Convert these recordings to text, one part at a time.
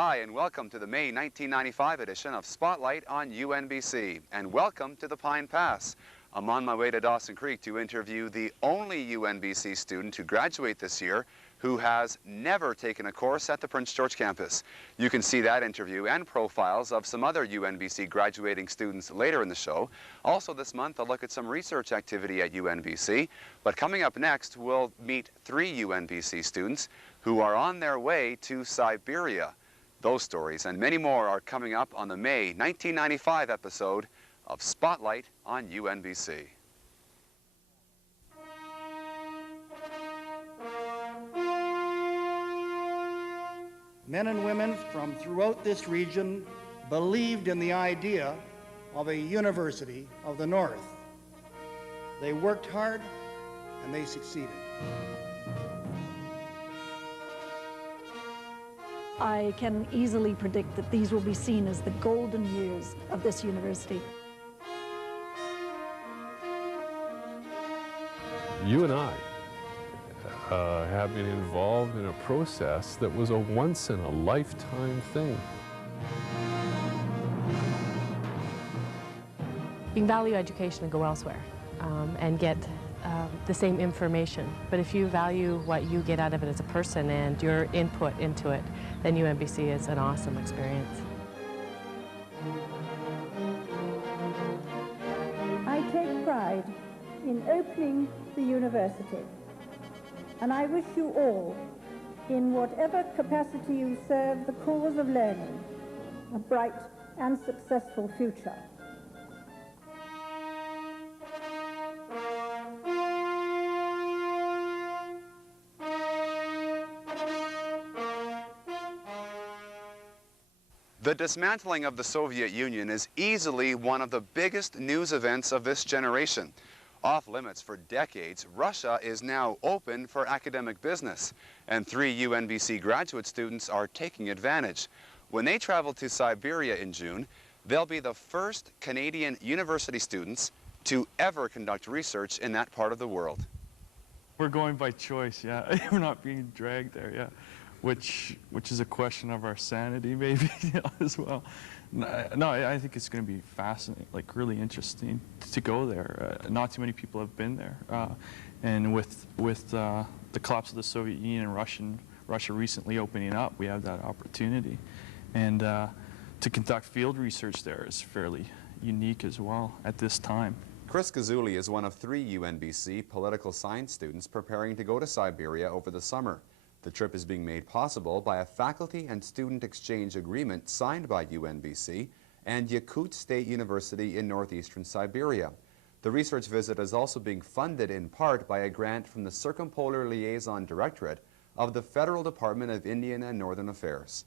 Hi, and welcome to the May 1995 edition of Spotlight on UNBC, and welcome to the Pine Pass. I'm on my way to Dawson Creek to interview the only UNBC student to graduate this year who has never taken a course at the Prince George campus. You can see that interview and profiles of some other UNBC graduating students later in the show. Also this month, I'll look at some research activity at UNBC. But coming up next, we'll meet 3 UNBC students who are on their way to Siberia. Those stories and many more are coming up on the May 1995 episode of Spotlight on UNBC. Men and women from throughout this region believed in the idea of a University of the North. They worked hard and they succeeded. I can easily predict that these will be seen as the golden years of this university. You and I have been involved in a process that was a once-in-a-lifetime thing. You can value education and go elsewhere and get the same information. But if you value what you get out of it as a person and your input into it, then UNBC is an awesome experience. I take pride in opening the university, and I wish you all, in whatever capacity you serve the cause of learning, a bright and successful future. The dismantling of the Soviet Union is easily one of the biggest news events of this generation. Off limits for decades, Russia is now open for academic business, and 3 UNBC graduate students are taking advantage. When they travel to Siberia in June, they'll be the first Canadian university students to ever conduct research in that part of the world. We're going by choice, yeah. We're not being dragged there, yeah. Which is a question of our sanity, maybe, as well. No, I think it's going to be fascinating, like really interesting to go there. Not too many people have been there, and with the collapse of the Soviet Union and Russia recently opening up, we have that opportunity, and to conduct field research there is fairly unique as well at this time. Chris Ghazouly is one of 3 UNBC Political Science students preparing to go to Siberia over the summer. The trip is being made possible by a faculty and student exchange agreement signed by UNBC and Yakut State University in northeastern Siberia. The research visit is also being funded in part by a grant from the Circumpolar Liaison Directorate of the Federal Department of Indian and Northern Affairs.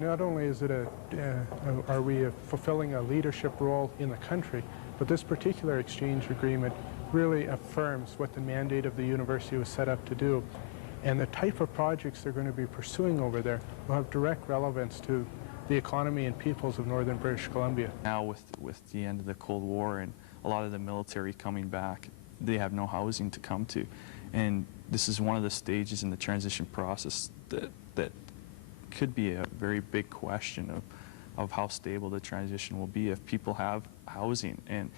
Not only is it are we fulfilling a leadership role in the country, but this particular exchange agreement really affirms what the mandate of the university was set up to do. And the type of projects they're going to be pursuing over there will have direct relevance to the economy and peoples of northern British Columbia. Now with the end of the Cold War and a lot of the military coming back, they have no housing to come to. And this is one of the stages in the transition process that could be a very big question of how stable the transition will be if people have housing. And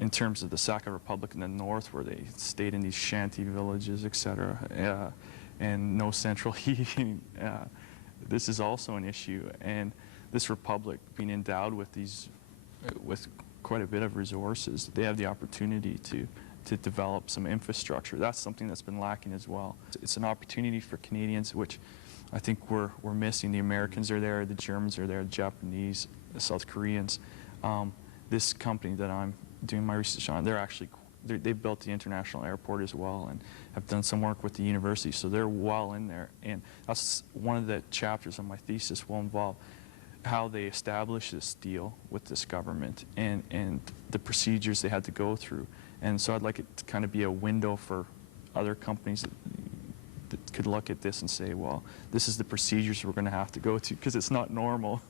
in terms of the Saca Republic in the north, where they stayed in these shanty villages, etc., and no central heating, this is also an issue. And this republic, being endowed with quite a bit of resources, they have the opportunity to develop some infrastructure. That's something that's been lacking as well. It's an opportunity for Canadians, which I think we're missing. The Americans are there, the Germans are there, the Japanese, the South Koreans. This company that I'm doing my research on, they built the international airport as well and have done some work with the university, so they're well in there. And that's one of the chapters of my thesis will involve how they established this deal with this government and the procedures they had to go through. And so I'd like it to kind of be a window for other companies that could look at this and say, well, this is the procedures we're going to have to go to, because it's not normal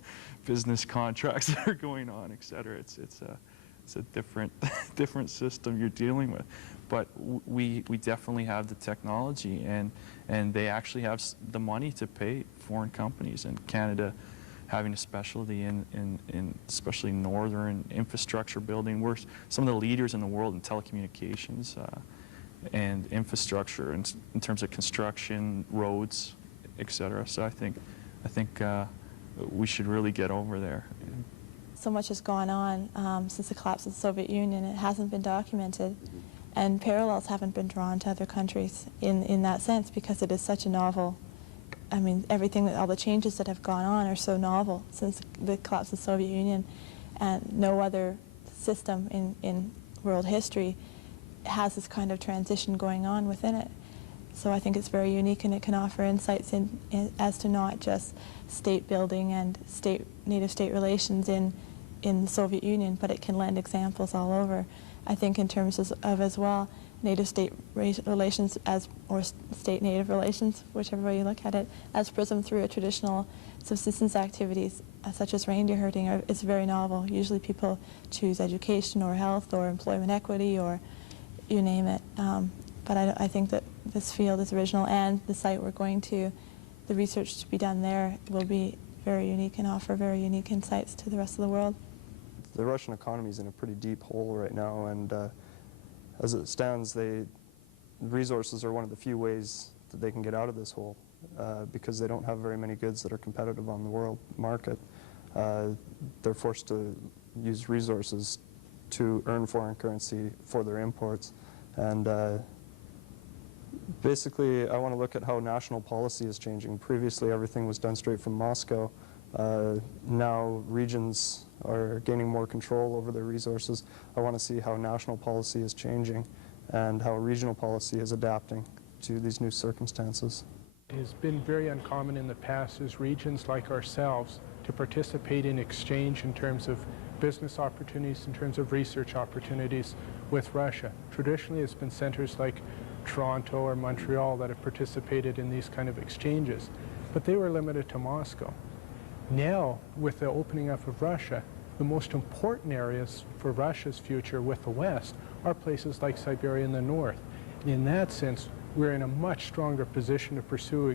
business contracts that are going on, et cetera. It's a different system you're dealing with. But we definitely have the technology, and they actually have the money to pay foreign companies. And Canada having a specialty in especially northern infrastructure building. We're some of the leaders in the world in telecommunications and infrastructure in terms of construction, roads, etc. So I think we should really get over there. So much has gone on since the collapse of the Soviet Union. It hasn't been documented, and parallels haven't been drawn to other countries in that sense, because it is such a novel. I mean, all the changes that have gone on are so novel since the collapse of the Soviet Union, and no other system in world history has this kind of transition going on within it. So I think it's very unique, and it can offer insights as to not just state building and native state relations in the Soviet Union, but it can lend examples all over. I think in terms of as well, native state relations or state native relations, whichever way you look at it, as prismed through a traditional subsistence activities such as reindeer herding is very novel. Usually people choose education or health or employment equity or you name it. But I think that this field is original, and the site we're going to, the research to be done there will be very unique and offer very unique insights to the rest of the world. The Russian economy is in a pretty deep hole right now, and as it stands, resources are one of the few ways that they can get out of this hole because they don't have very many goods that are competitive on the world market. They're forced to use resources to earn foreign currency for their imports, and basically I want to look at how national policy is changing. Previously everything was done straight from Moscow. Now regions are gaining more control over their resources. I want to see how national policy is changing and how regional policy is adapting to these new circumstances. It has been very uncommon in the past as regions like ourselves to participate in exchange in terms of business opportunities, in terms of research opportunities with Russia. Traditionally it's been centers like Toronto or Montreal that have participated in these kind of exchanges, but they were limited to Moscow. Now, with the opening up of Russia, the most important areas for Russia's future with the West are places like Siberia in the north. And in that sense, we're in a much stronger position to pursue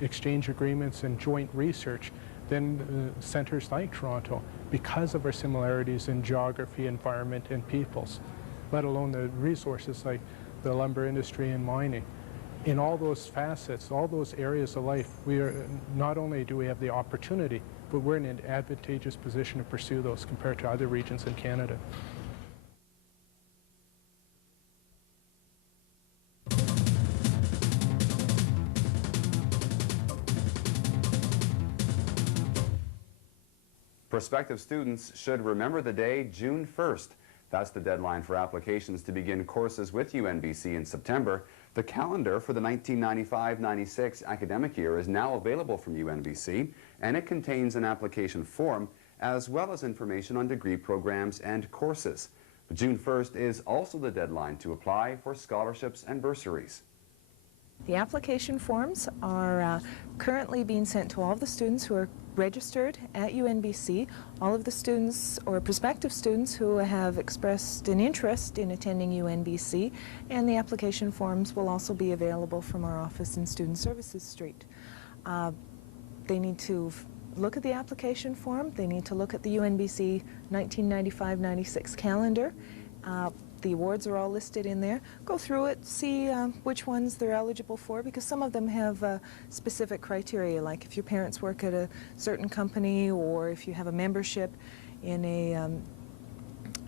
exchange agreements and joint research than centers like Toronto because of our similarities in geography, environment, and peoples, let alone the resources like the lumber industry and mining. In all those facets, all those areas of life, not only do we have the opportunity, but we're in an advantageous position to pursue those compared to other regions in Canada. Prospective students should remember the day June 1st. That's the deadline for applications to begin courses with UNBC in September. The calendar for the 1995-96 academic year is now available from UNBC, and it contains an application form as well as information on degree programs and courses. June 1st is also the deadline to apply for scholarships and bursaries. The application forms are currently being sent to all of the students who are registered at UNBC, all of the students or prospective students who have expressed an interest in attending UNBC, and the application forms will also be available from our office in Student Services Street. They need to look at the application form, they need to look at the UNBC 1995-96 calendar. The awards are all listed in there. Go through it, see which ones they're eligible for, because some of them have specific criteria, like if your parents work at a certain company or if you have a membership in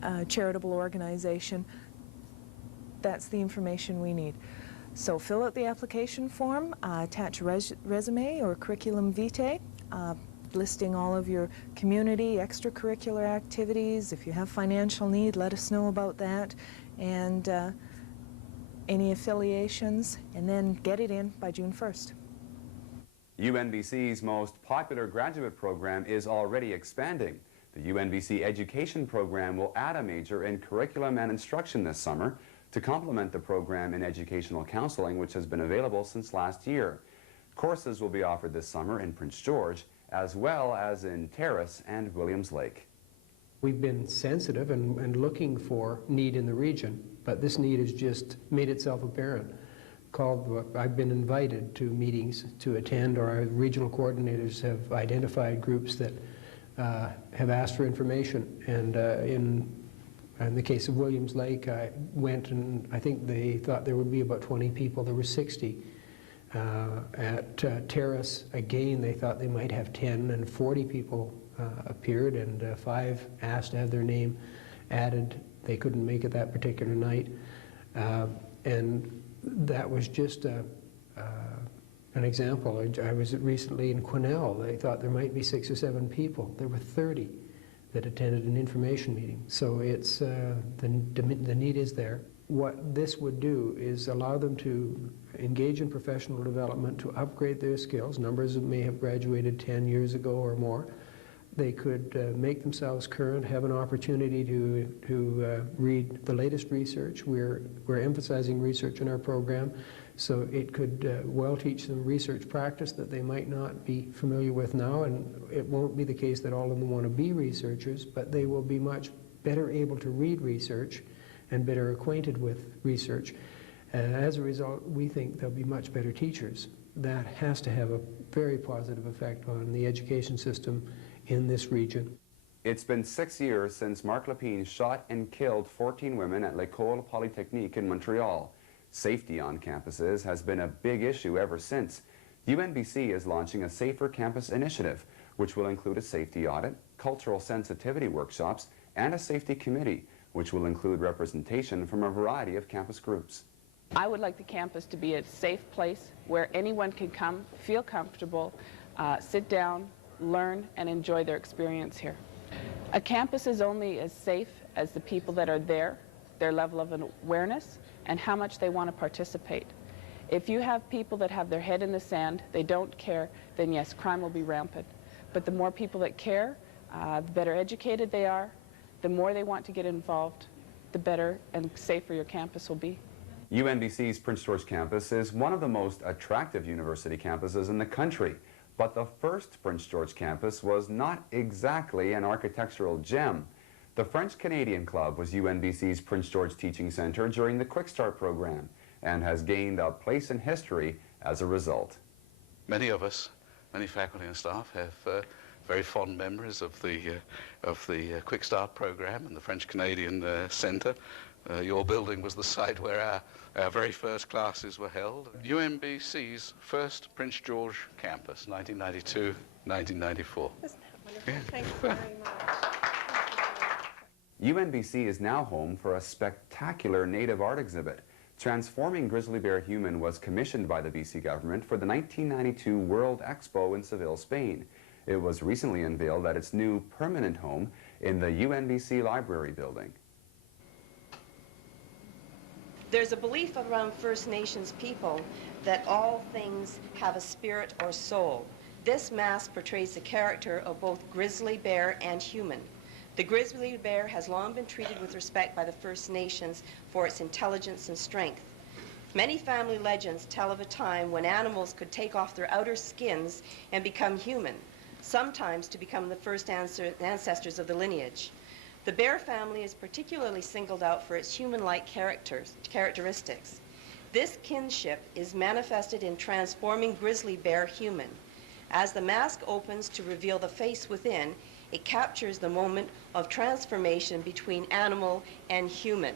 a charitable organization. That's the information we need. So fill out the application form, attach a resume or curriculum vitae, listing all of your community, extracurricular activities. If you have financial need, let us know about that, and any affiliations, and then get it in by June 1st. UNBC's most popular graduate program is already expanding. The UNBC Education program will add a major in curriculum and instruction this summer to complement the program in educational counseling, which has been available since last year. Courses will be offered this summer in Prince George, as well as in Terrace and Williams Lake. We've been sensitive and looking for need in the region, but this need has just made itself apparent. called, I've been invited to meetings to attend, or our regional coordinators have identified groups that have asked for information. And in the case of Williams Lake, I went, and I think they thought there would be about 20 people. There were 60. At Terrace, again, they thought they might have 10, and 40 people appeared, and 5 asked to have their name added. They couldn't make it that particular night. And that was just an example. I was recently in Quesnel. They thought there might be 6 or 7 people. There were 30 that attended an information meeting. So it's, the need is there. What this would do is allow them to engage in professional development, to upgrade their skills. Numbers may have graduated 10 years ago or more. They could make themselves current, have an opportunity to read the latest research. We're emphasizing research in our program, so it could well teach them research practice that they might not be familiar with now, and it won't be the case that all of them want to be researchers, but they will be much better able to read research and better acquainted with research. As a result, we think they'll be much better teachers. That has to have a very positive effect on the education system in this region. It's been 6 years since Marc Lépine shot and killed 14 women at l'École Polytechnique in Montreal. Safety on campuses has been a big issue ever since. UNBC is launching a Safer Campus Initiative, which will include a safety audit, cultural sensitivity workshops, and a safety committee, which will include representation from a variety of campus groups. I would like the campus to be a safe place where anyone can come, feel comfortable, sit down, learn, and enjoy their experience here. A campus is only as safe as the people that are there, their level of awareness, and how much they want to participate. If you have people that have their head in the sand, they don't care, then yes, crime will be rampant. But the more people that care, the better educated they are, the more they want to get involved, the better and safer your campus will be. UNBC's Prince George campus is one of the most attractive university campuses in the country. But the first Prince George campus was not exactly an architectural gem. The French-Canadian Club was UNBC's Prince George Teaching Center during the Quick Start program and has gained a place in history as a result. Many of us, many faculty and staff, have very fond memories of the Quick Start program and the French-Canadian Center. Your building was the site where our very first classes were held. UNBC's first Prince George campus, 1992, 1994. Isn't that wonderful? Yeah. Thank you very much. UNBC is now home for a spectacular native art exhibit. Transforming Grizzly Bear Human was commissioned by the BC government for the 1992 World Expo in Seville, Spain. It was recently unveiled at its new permanent home in the UNBC Library building. There's a belief around First Nations people that all things have a spirit or soul. This mask portrays the character of both grizzly bear and human. The grizzly bear has long been treated with respect by the First Nations for its intelligence and strength. Many family legends tell of a time when animals could take off their outer skins and become human, sometimes to become the first ancestors of the lineage. The bear family is particularly singled out for its human-like characteristics. This kinship is manifested in transforming grizzly bear human. As the mask opens to reveal the face within, it captures the moment of transformation between animal and human.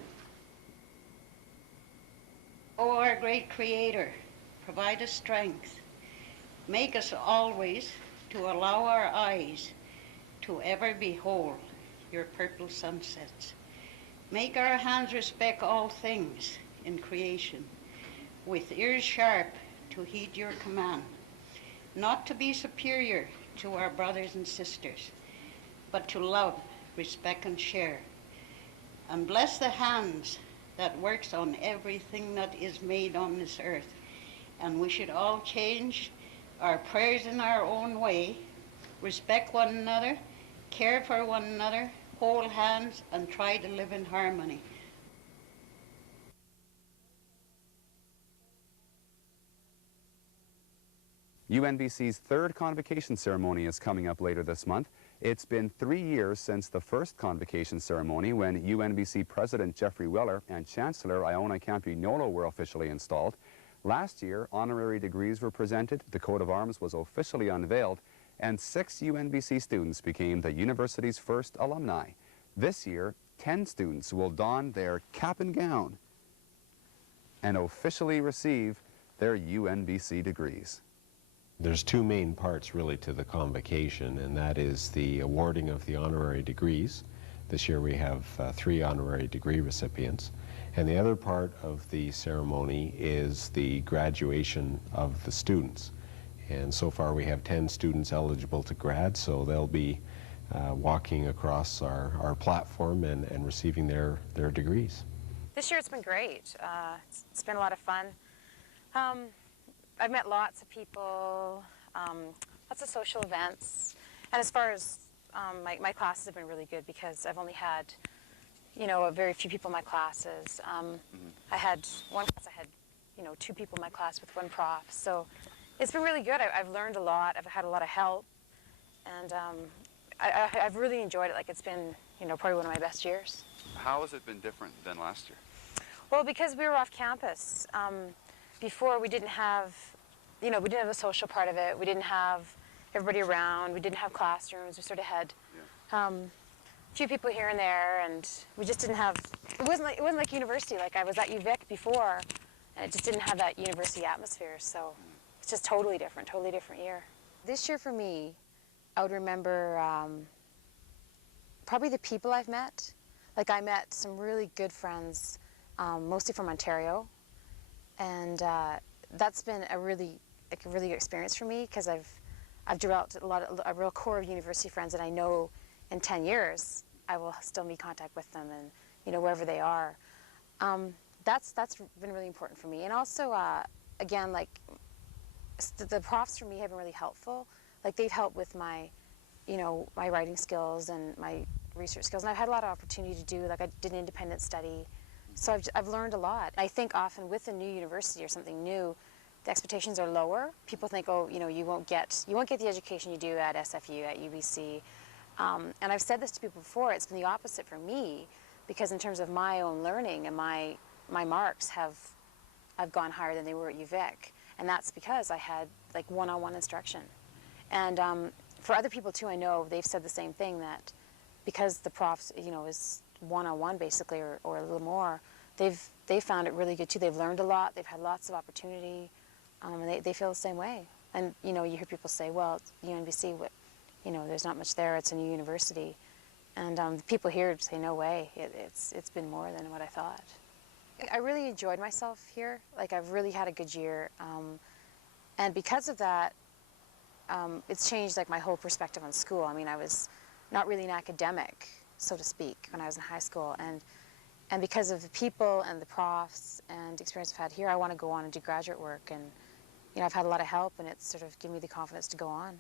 O our great Creator, provide us strength. Make us always to allow our eyes to ever behold your purple sunsets. Make our hands respect all things in creation, with ears sharp to heed your command, not to be superior to our brothers and sisters, but to love, respect, and share. And bless the hands that works on everything that is made on this earth. And we should all change our prayers in our own way, respect one another, care for one another, hold hands, and try to live in harmony. UNBC's third convocation ceremony is coming up later this month. It's been 3 years since the first convocation ceremony when UNBC President Geoffrey Weller and Chancellor Iona Campignolo were officially installed. Last year, honorary degrees were presented, the coat of arms was officially unveiled, and 6 UNBC students became the university's first alumni. This year, 10 students will don their cap and gown and officially receive their UNBC degrees. There's 2 main parts really to the convocation, and that is the awarding of the honorary degrees. This year we have 3 honorary degree recipients. And the other part of the ceremony is the graduation of the students. And so far we have 10 students eligible to grad, so they'll be walking across our platform and receiving their degrees. This year it's been great. It's been a lot of fun. I've met lots of people, lots of social events, and as far as my classes have been really good because I've only had, you know, a very few people in my classes. I had one class, I had, you know, 2 people in my class with 1 prof, so it's been really good. I've learned a lot, I've had a lot of help, and I've really enjoyed it. Like, it's been, you know, probably one of my best years. How has it been different than last year? Well, because we were off campus. Before, we didn't have, you know, we didn't have the social part of it. We didn't have everybody around. We didn't have classrooms. We sort of had a few people here and there, and we just didn't have, it wasn't like university. Like, I was at UVic before, and it just didn't have that university atmosphere, so it's just totally different year. This year for me, I would remember probably the people I've met. Like, I met some really good friends, mostly from Ontario, and that's been a really good experience for me because I've developed a real core of university friends that I know in 10 years I will still be in contact with them, and, you know, wherever they are. That's been really important for me. And also, again, like, the profs for me have been really helpful. Like, they've helped with my, you know, my writing skills and my research skills. And I've had a lot of opportunity to do, like, I did an independent study. So I've learned a lot. I think often with a new university or something new, the expectations are lower. People think, oh, you know, you won't get the education you do at SFU, at UBC. And I've said this to people before, it's been the opposite for me, because in terms of my own learning and my marks have gone higher than they were at UVic. And that's because I had, like, one-on-one instruction. And for other people too, I know they've said the same thing, that because the profs, you know, is one-on-one basically, or a little more, they've found it really good too. They've learned a lot, they've had lots of opportunity, and they feel the same way. And, you know, you hear people say, well, UNBC, you know, there's not much there, it's a new university. And the people here say, no way, it's been more than what I thought. I really enjoyed myself here. Like, I've really had a good year. And because of that, it's changed, like, my whole perspective on school. I mean, I was not really an academic, so to speak, when I was in high school. And because of the people and the profs and the experience I've had here, I want to go on and do graduate work. And, you know, I've had a lot of help, and it's sort of given me the confidence to go on.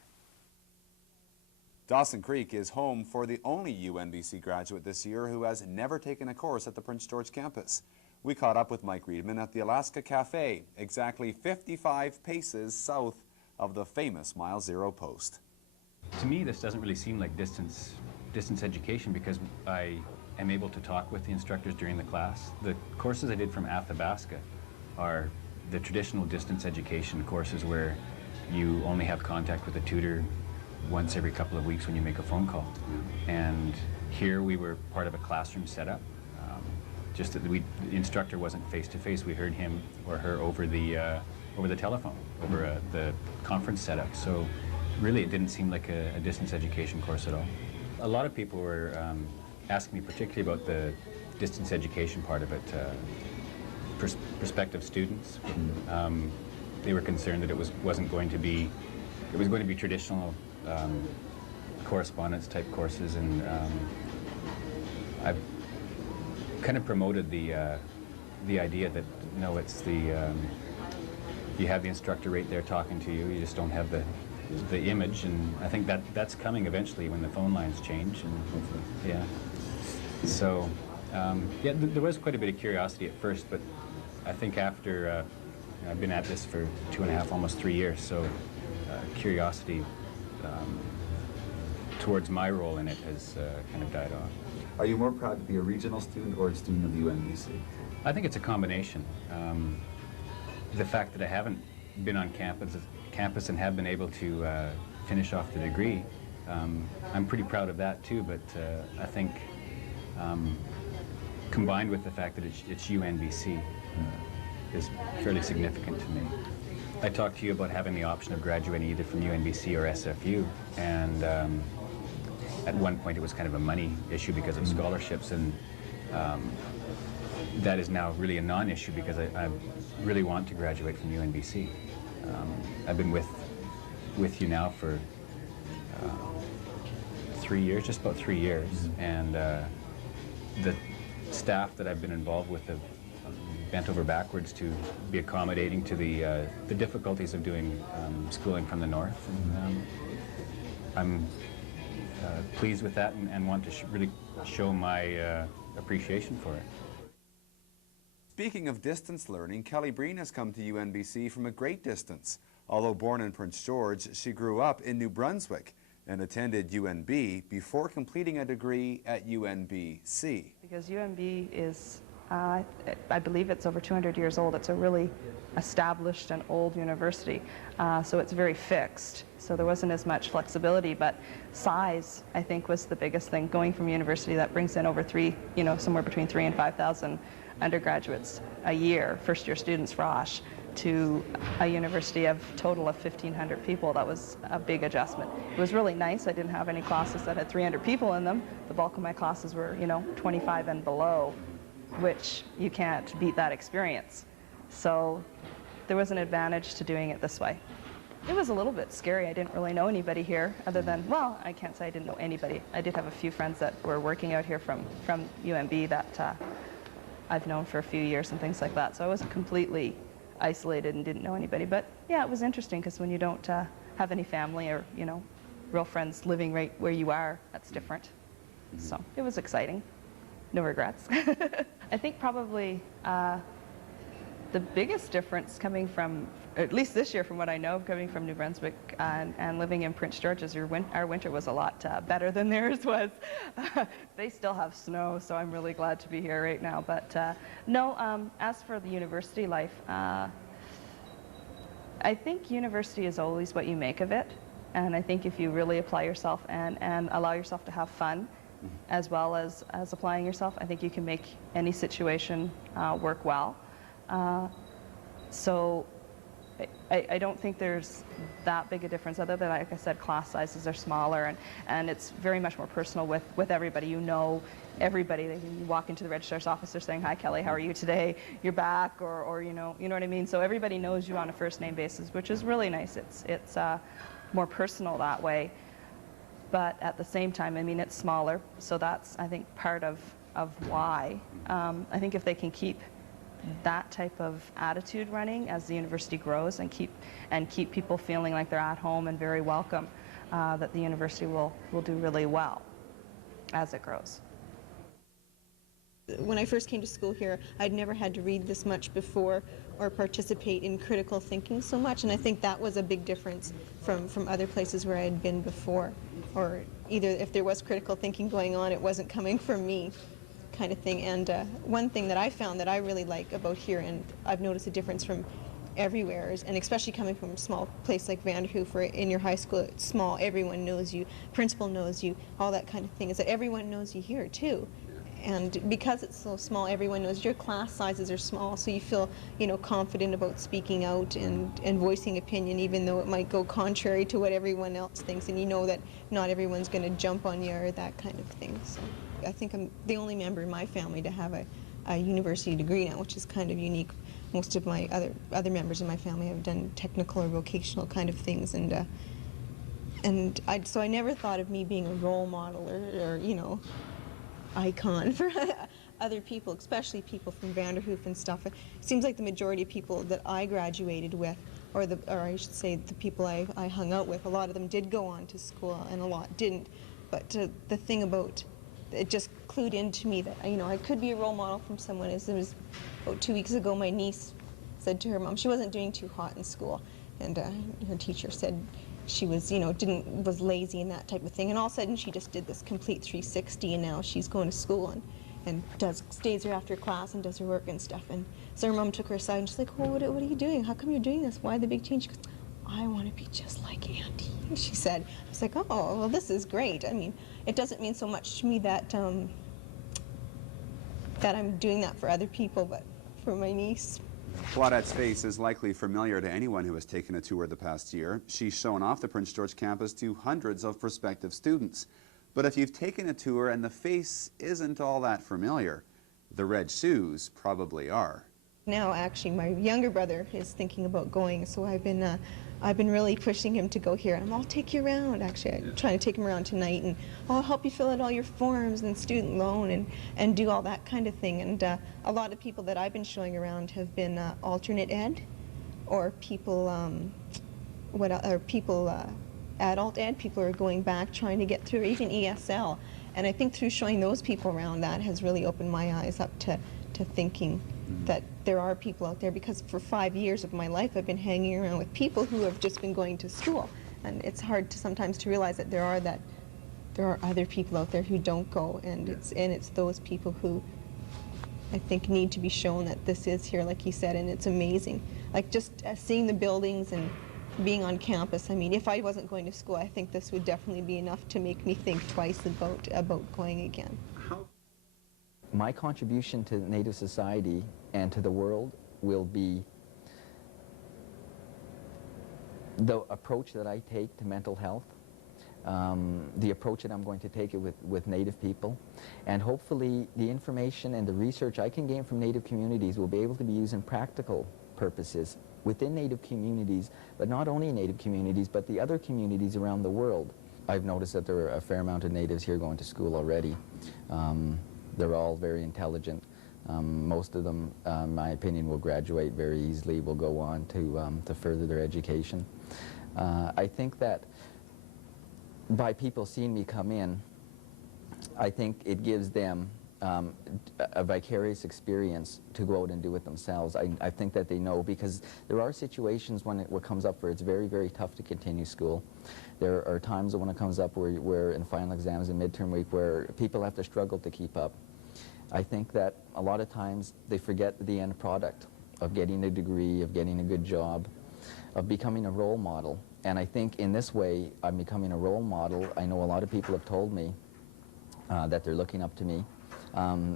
Dawson Creek is home for the only UNBC graduate this year who has never taken a course at the Prince George campus. We caught up with Mike Readman at the Alaska Cafe, exactly 55 paces south of the famous Mile Zero post. To me, this doesn't really seem like distance education, because I am able to talk with the instructors during the class. The courses I did from Athabasca are the traditional distance education courses where you only have contact with a tutor once every couple of weeks when you make a phone call. And here we were part of a classroom setup, just that the instructor wasn't face-to-face. We heard him or her over the telephone, over the conference setup. So really it didn't seem like a distance education course at all. A lot of people were asking me particularly about the distance education part of it. Prospective students, they were concerned that it was going to be traditional correspondence type courses, and I've kind of promoted the idea that, no, it's you have the instructor right there talking to you, you just don't have the image, and I think that's coming eventually when the phone lines change, and hopefully, yeah. So, yeah, there was quite a bit of curiosity at first, but I think after, I've been at this for 2.5, almost 3 years, so curiosity towards my role in it has kind of died off. Are you more proud to be a regional student or a student of the UNBC? I think it's a combination. the fact that I haven't been on campus and have been able to finish off the degree, I'm pretty proud of that too, but I think combined with the fact that it's UNBC is fairly significant to me. I talked to you about having the option of graduating either from UNBC or SFU, and at one point it was kind of a money issue because of scholarships, and that is now really a non-issue because I really want to graduate from UNBC. I've been with you now for 3 years, just about 3 years, and the staff that I've been involved with have bent over backwards to be accommodating to the difficulties of doing schooling from the north. And, I'm pleased with that and want to really show my appreciation for it. Speaking of distance learning, Kelly Breen has come to UNBC from a great distance. Although born in Prince George, she grew up in New Brunswick and attended UNB before completing a degree at UNBC. Because UNB is, I believe it's over 200 years old. It's a really established and old university, so it's very fixed. So there wasn't as much flexibility, but size, I think, was the biggest thing. Going from a university that brings in over somewhere between 3,000 and 5,000 undergraduates a year, first-year students, Frosh, to a university of total of 1,500 people. That was a big adjustment. It was really nice. I didn't have any classes that had 300 people in them. The bulk of my classes were, 25 and below, which you can't beat that experience. So there was an advantage to doing it this way. It was a little bit scary. I didn't really know anybody here other than, well, I can't say I didn't know anybody. I did have a few friends that were working out here from UNB that I've known for a few years and things like that. So I wasn't completely isolated and didn't know anybody. But yeah, it was interesting because when you don't have any family or, real friends living right where you are, that's different. So it was exciting. No regrets. I think probably the biggest difference coming from, at least this year from what I know, coming from New Brunswick and living in Prince George, is our winter was a lot better than theirs was. They still have snow, so I'm really glad to be here right now. But no, as for the university life, I think university is always what you make of it. And I think if you really apply yourself and allow yourself to have fun, as well as applying yourself, I think you can make any situation work well. So I don't think there's that big a difference, other than, like I said, class sizes are smaller, and it's very much more personal with everybody. You know everybody. You walk into the registrar's office, they're saying, "Hi, Kelly, how are you today? You're back," or you know what I mean? So everybody knows you on a first name basis, which is really nice. It's more personal that way. But at the same time, I mean, it's smaller, so that's, I think, part of why. I think if they can keep that type of attitude running as the university grows and keep people feeling like they're at home and very welcome, that the university will do really well as it grows. When I first came to school here, I'd never had to read this much before or participate in critical thinking so much, and I think that was a big difference from other places where I had been before. Or either if there was critical thinking going on, it wasn't coming from me, kind of thing. And one thing that I found that I really like about here, and I've noticed a difference from everywhere, and especially coming from a small place like Vanderhoof, where in your high school it's small, everyone knows you, principal knows you, all that kind of thing, is that everyone knows you here too. And because it's so small, everyone knows your class sizes are small, so you feel, confident about speaking out and voicing opinion, even though it might go contrary to what everyone else thinks, and you know that not everyone's going to jump on you or that kind of thing. So I think I'm the only member in my family to have a university degree now, which is kind of unique. Most of my other members in my family have done technical or vocational kind of things, so I never thought of me being a role model or icon for other people, especially people from Vanderhoof and stuff. It seems like the majority of people that I graduated with, or I should say the people I hung out with, a lot of them did go on to school and a lot didn't. But the thing about it just clued into me that I could be a role model from someone. It was about 2 weeks ago, my niece said to her mom, she wasn't doing too hot in school, and her teacher said she was, was lazy and that type of thing, and all of a sudden she just did this complete 360, and now she's going to school, and stays there after class and does her work and stuff. And so her mom took her aside and she's like, "Oh, what are you doing? How come you're doing this? Why the big change?" She goes, "I want to be just like Auntie," she said. I was like, "Oh, well, this is great." I mean, it doesn't mean so much to me that that I'm doing that for other people, but for my niece. Claudette's face is likely familiar to anyone who has taken a tour the past year. She's shown off the Prince George campus to hundreds of prospective students. But if you've taken a tour and the face isn't all that familiar, the red shoes probably are. Now, actually, my younger brother is thinking about going, so I've been really pushing him to go here. I'll take you around. Actually, I'm trying to take him around tonight, and I'll help you fill out all your forms and student loan and do all that kind of thing. And a lot of people that I've been showing around have been alternate ed, or people, adult ed. People are going back trying to get through, even ESL. And I think through showing those people around, that has really opened my eyes up to thinking that there are people out there, because for 5 years of my life I've been hanging around with people who have just been going to school, and it's hard to sometimes to realize that there are other people out there who don't go, and it's those people who I think need to be shown that this is here, like you said, and it's amazing. Like just seeing the buildings and being on campus. I mean, if I wasn't going to school, I think this would definitely be enough to make me think twice about going again. My contribution to Native society and to the world will be the approach that I take to mental health, the approach that I'm going to take it with Native people, and hopefully the information and the research I can gain from Native communities will be able to be used in practical purposes within Native communities, but not only Native communities, but the other communities around the world. I've noticed that there are a fair amount of Natives here going to school already. They're all very intelligent. Most of them, in my opinion, will graduate very easily, will go on to further their education. I think that by people seeing me come in, I think it gives them a vicarious experience to go out and do it themselves. I think that they know, because there are situations when it comes up where it's very, very tough to continue school. There are times when it comes up where in final exams and midterm week where people have to struggle to keep up. I think that a lot of times they forget the end product of getting a degree, of getting a good job, of becoming a role model. And I think in this way, I'm becoming a role model. I know a lot of people have told me that they're looking up to me.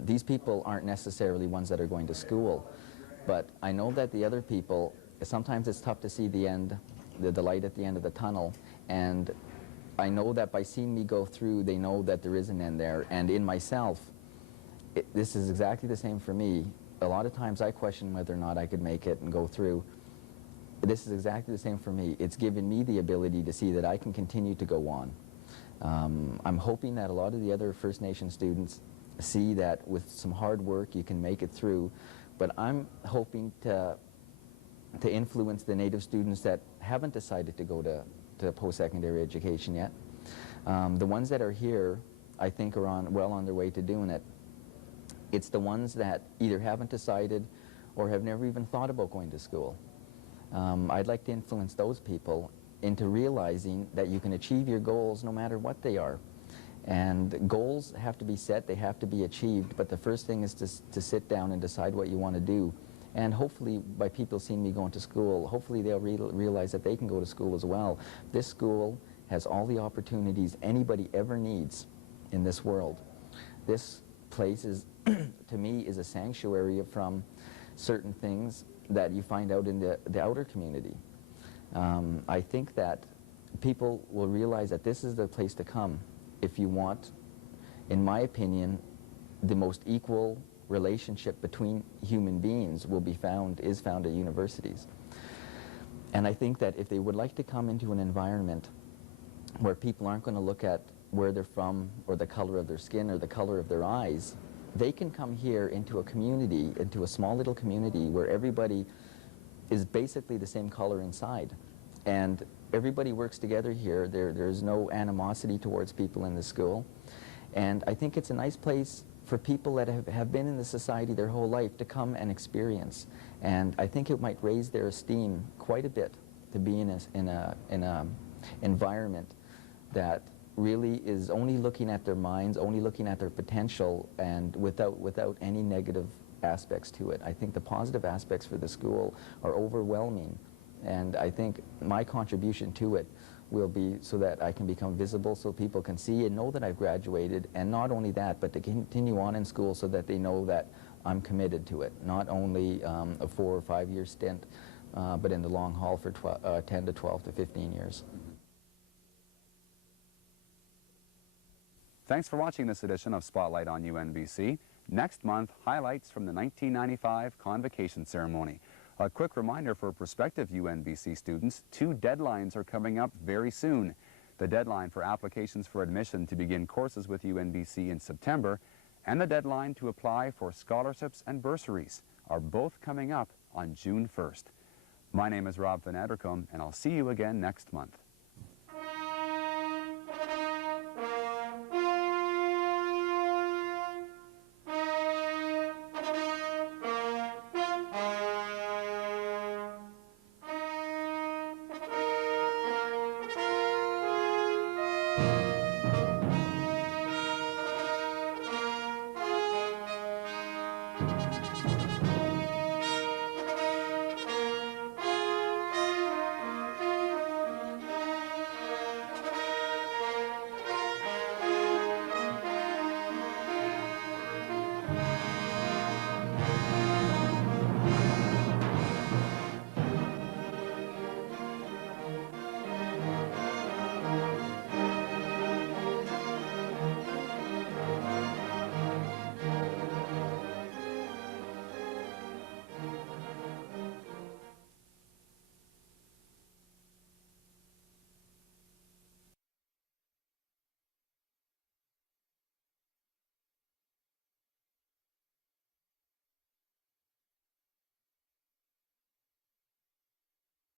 These people aren't necessarily ones that are going to school, but I know that the other people, sometimes it's tough to see the end, the light at the end of the tunnel, and I know that by seeing me go through, they know that there is an end there. And in myself, this is exactly the same for me. A lot of times I question whether or not I could make it and go through. This is exactly the same for me. It's given me the ability to see that I can continue to go on. I'm hoping that a lot of the other First Nation students see that with some hard work you can make it through, but I'm hoping to influence the Native students that haven't decided to go to post-secondary education yet. The ones that are here, I think, are well on their way to doing it. It's the ones that either haven't decided or have never even thought about going to school. I'd like to influence those people into realizing that you can achieve your goals no matter what they are. And goals have to be set, they have to be achieved, but the first thing is to sit down and decide what you want to do. And hopefully, by people seeing me going to school, hopefully they'll realize that they can go to school as well. This school has all the opportunities anybody ever needs in this world. This place is, to me, is a sanctuary from certain things that you find out in the outer community. I think that people will realize that this is the place to come if you want, in my opinion, the most equal relationship between human beings is found at universities. And I think that if they would like to come into an environment where people aren't going to look at where they're from or the color of their skin or the color of their eyes, they can come here into a community, into a small little community where everybody is basically the same color inside. And everybody works together here. There's no animosity towards people in the school. And I think it's a nice place for people that have been in the society their whole life to come and experience. And I think it might raise their esteem quite a bit to be in a environment that really is only looking at their minds, only looking at their potential, and without any negative aspects to it. I think the positive aspects for the school are overwhelming, and I think my contribution to it will be so that I can become visible, so people can see and know that I've graduated, and not only that, but to continue on in school so that they know that I'm committed to it, not only a 4 or 5 year stint, but in the long haul for 10 to 12 to 15 years. Thanks for watching this edition of Spotlight on UNBC. Next month, highlights from the 1995 convocation ceremony. A quick reminder for prospective UNBC students, 2 deadlines are coming up very soon. The deadline for applications for admission to begin courses with UNBC in September, and the deadline to apply for scholarships and bursaries are both coming up on June 1st. My name is Rob Van Addercombe, and I'll see you again next month.